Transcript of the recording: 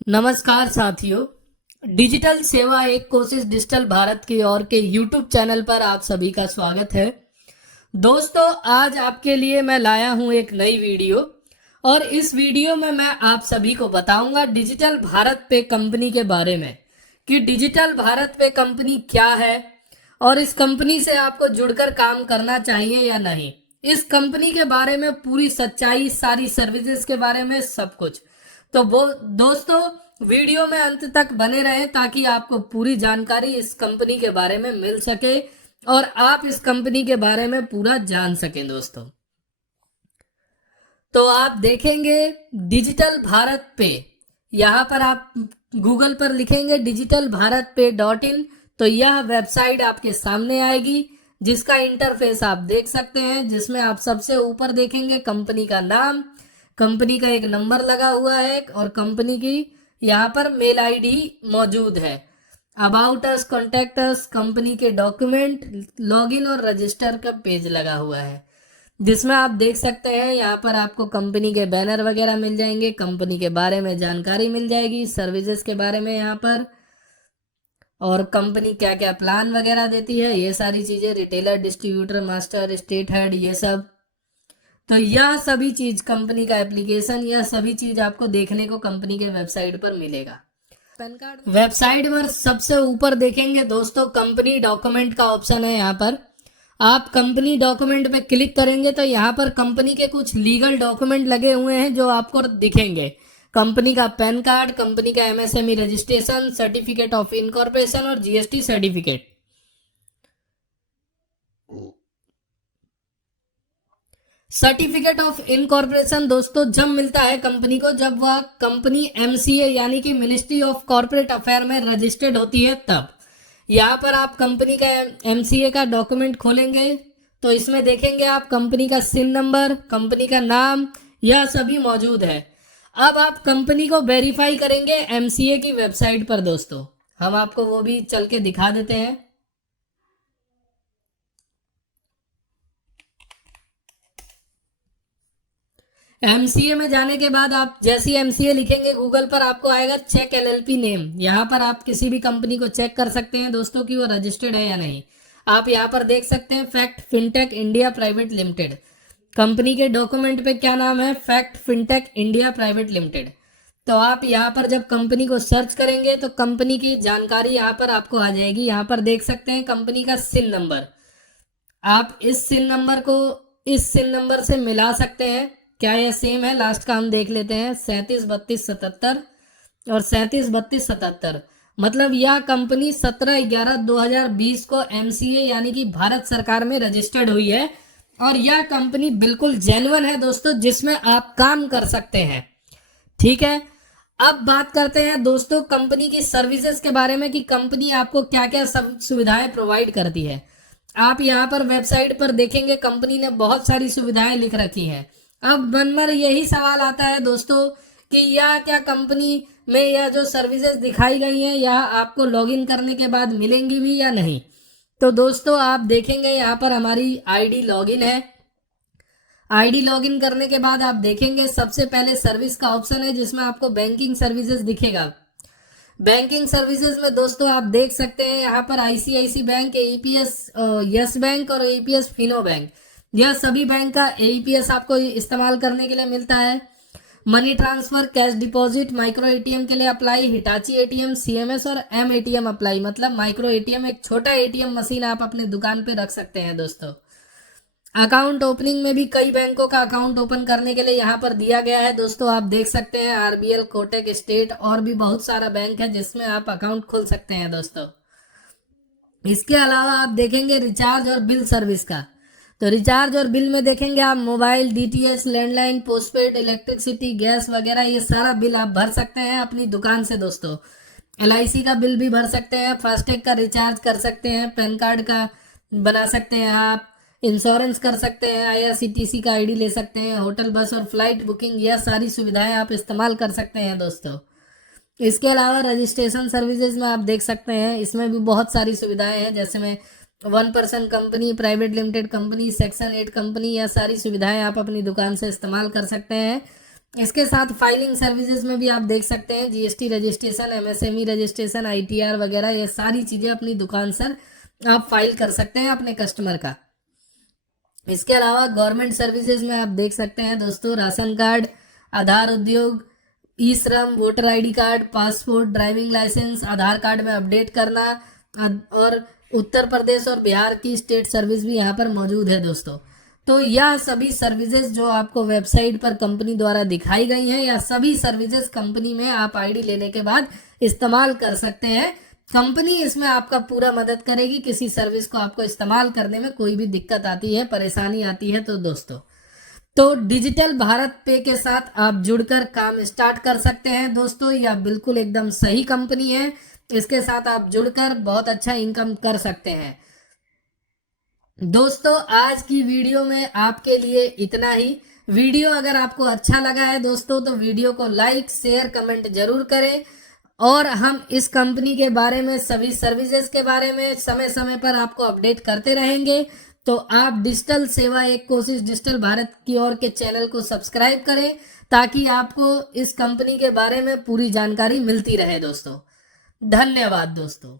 नमस्कार साथियों। डिजिटल सेवा एक कोशिश डिजिटल भारत की ओर के यूट्यूब चैनल पर आप सभी का स्वागत है। दोस्तों, आज आपके लिए मैं लाया हूं एक नई वीडियो और इस वीडियो में मैं आप सभी को बताऊंगा डिजिटल भारत पे कंपनी के बारे में कि डिजिटल भारत पे कंपनी क्या है और इस कंपनी से आपको जुड़कर काम करना चाहिए या नहीं। इस कंपनी के बारे में पूरी सच्चाई, सारी सर्विसेज के बारे में सब कुछ। तो वो दोस्तों, वीडियो में अंत तक बने रहें ताकि आपको पूरी जानकारी इस कंपनी के बारे में मिल सके और आप इस कंपनी के बारे में पूरा जान सकें। दोस्तों, तो आप देखेंगे डिजिटल भारत पे, यहाँ पर आप गूगल पर लिखेंगे डिजिटल भारत पे .in, तो यह वेबसाइट आपके सामने आएगी जिसका इंटरफेस आप देख सकते हैं, जिसमें आप सबसे ऊपर देखेंगे कंपनी का नाम, कंपनी का एक नंबर लगा हुआ है और कंपनी की यहाँ पर मेल आईडी मौजूद है। About us, contact us, company के डॉक्यूमेंट, लॉगिन और रजिस्टर का पेज लगा हुआ है जिसमें आप देख सकते हैं यहाँ पर आपको कंपनी के बैनर वगैरह मिल जाएंगे, कंपनी के बारे में जानकारी मिल जाएगी, सर्विसेज के बारे में यहाँ पर, और कंपनी क्या क्या प्लान वगैरह देती है, ये सारी चीज़ें, retailer, distributor, master, state head, ये सब। तो यह सभी चीज कंपनी का एप्लीकेशन, यह सभी चीज आपको देखने को कंपनी के वेबसाइट पर मिलेगा। पैन कार्ड वेबसाइट पर सबसे ऊपर देखेंगे दोस्तों कंपनी डॉक्यूमेंट का ऑप्शन है। यहाँ पर आप कंपनी डॉक्यूमेंट पे क्लिक करेंगे तो यहाँ पर कंपनी के कुछ लीगल डॉक्यूमेंट लगे हुए हैं जो आपको दिखेंगे। कंपनी का पैन कार्ड, कंपनी का MSME registration, certificate of incorporation और GST certificate. Certificate of incorporation दोस्तों जब मिलता है कंपनी को, जब वह कंपनी एमसीए यानी कि मिनिस्ट्री ऑफ कॉर्पोरेट अफेयर में रजिस्टर्ड होती है तब। यहाँ पर आप कंपनी का एमसीए का डॉक्यूमेंट खोलेंगे तो इसमें देखेंगे आप कंपनी का सिन नंबर, कंपनी का नाम, यह सभी मौजूद है। अब आप कंपनी को वेरीफाई करेंगे एमसीए की वेबसाइट पर। दोस्तों, हम आपको वो भी चल के दिखा देते हैं। एमसीए में जाने के बाद आप जैसे ही एमसीए लिखेंगे गूगल पर आपको आएगा चेक एलएलपी नेम। यहाँ पर आप किसी भी कंपनी को चेक कर सकते हैं दोस्तों कि वो रजिस्टर्ड है या नहीं। आप यहाँ पर देख सकते हैं fact fintech India private limited. Company के डॉक्यूमेंट पे क्या नाम है? Fact fintech India private limited. तो आप यहाँ पर जब कंपनी को सर्च करेंगे तो कंपनी की जानकारी यहाँ पर आपको आ जाएगी। यहाँ पर देख सकते हैं कंपनी का सिन नंबर। आप इस सिन नंबर को इस सिन नंबर से मिला सकते हैं। क्या यह सेम है? लास्ट का हम देख लेते हैं, 373277 और 373277। मतलब यह कंपनी 17/11/2020 को एमसीए यानी कि भारत सरकार में रजिस्टर्ड हुई है और यह कंपनी बिल्कुल जेन्युइन है दोस्तों, जिसमें आप काम कर सकते हैं। ठीक है, अब बात करते हैं दोस्तों कंपनी की सर्विसेज के बारे में कि कंपनी आपको क्या क्या सब सुविधाएं प्रोवाइड करती है। आप यहाँ पर वेबसाइट पर देखेंगे कंपनी ने बहुत सारी सुविधाएं लिख रखी हैं। अब मन में यही सवाल आता है दोस्तों कि यह क्या कंपनी में यह जो सर्विसेज दिखाई गई हैं यह आपको लॉगिन करने के बाद मिलेंगी भी या नहीं। तो दोस्तों आप देखेंगे यहाँ पर हमारी आईडी लॉगिन है। आईडी लॉगिन करने के बाद आप देखेंगे सबसे पहले सर्विस का ऑप्शन है जिसमें आपको बैंकिंग सर्विसेज दिखेगा। बैंकिंग सर्विसेज में दोस्तों आप देख सकते हैं यहाँ पर ICICI bank, AEPS, Yes Bank और एईपीएस फिनो बैंक, यह सभी बैंक का एईपीएस आपको इस्तेमाल करने के लिए मिलता है। Money transfer, cash deposit, micro ATM के लिए अप्लाई, हिटाची एटीएम, सीएमएस और एम एटीएम अप्लाई। मतलब माइक्रो एटीएम एक छोटा एटीएम मशीन आप अपने दुकान पे रख सकते हैं दोस्तों। अकाउंट ओपनिंग में भी कई बैंकों का अकाउंट ओपन करने के लिए यहाँ पर दिया गया है दोस्तों। आप देख सकते हैं आरबीएल, कोटक, स्टेट और भी बहुत सारा बैंक है जिसमें आप अकाउंट खोल सकते हैं दोस्तों। इसके अलावा आप देखेंगे रिचार्ज और बिल सर्विस का। तो रिचार्ज और बिल में देखेंगे आप mobile, DTH, landline, postpaid, electricity, gas वगैरह ये सारा बिल आप भर सकते हैं अपनी दुकान से दोस्तों। एलआईसी का बिल भी भर सकते हैं, फास्टैग का रिचार्ज कर सकते हैं, पैन कार्ड का बना सकते हैं आप, इंश्योरेंस कर सकते हैं, आईआरसीटीसी का आईडी ले सकते हैं, होटल, बस और फ्लाइट बुकिंग, यह सारी सुविधाएं आप इस्तेमाल कर सकते हैं दोस्तों। इसके अलावा रजिस्ट्रेशन सर्विसेज में आप देख सकते हैं इसमें भी बहुत सारी सुविधाएं हैं, जैसे में 1% company, private limited company, section 8 company, यह सारी सुविधाएं आप अपनी दुकान से इस्तेमाल कर सकते हैं। इसके साथ फाइलिंग सर्विसेज में भी आप देख सकते हैं GST registration, MSME registration, ITR वगैरह, ये सारी चीज़ें अपनी दुकान से आप फाइल कर सकते हैं अपने कस्टमर का। इसके अलावा गवर्नमेंट सर्विसेज में आप देख सकते हैं दोस्तों, राशन कार्ड, आधार Udyog, e Shram, voter ID card, passport, driving licence, Aadhaar card में अपडेट करना, और उत्तर प्रदेश और बिहार की स्टेट सर्विस भी यहाँ पर मौजूद है दोस्तों। तो यह सभी सर्विसेज जो आपको वेबसाइट पर कंपनी द्वारा दिखाई गई हैं, या सभी सर्विसेज कंपनी में आप आईडी लेने के बाद इस्तेमाल कर सकते हैं। कंपनी इसमें आपका पूरा मदद करेगी। किसी सर्विस को आपको इस्तेमाल करने में कोई भी दिक्कत आती है, परेशानी आती है तो दोस्तों, तो डिजिटल भारत पे के साथ आप जुड़कर काम स्टार्ट कर सकते हैं दोस्तों। यह बिल्कुल एकदम सही कंपनी है, इसके साथ आप जुड़कर बहुत अच्छा इनकम कर सकते हैं दोस्तों। आज की वीडियो में आपके लिए इतना ही। वीडियो अगर आपको अच्छा लगा है दोस्तों तो वीडियो को लाइक, शेयर, कमेंट जरूर करें, और हम इस कंपनी के बारे में, सभी सर्विसेज के बारे में समय समय पर आपको अपडेट करते रहेंगे। तो आप डिजिटल सेवा एक कोशिश डिजिटल भारत की ओर के चैनल को सब्सक्राइब करें, ताकि आपको इस कंपनी के बारे में पूरी जानकारी मिलती रहे दोस्तों। धन्यवाद दोस्तों।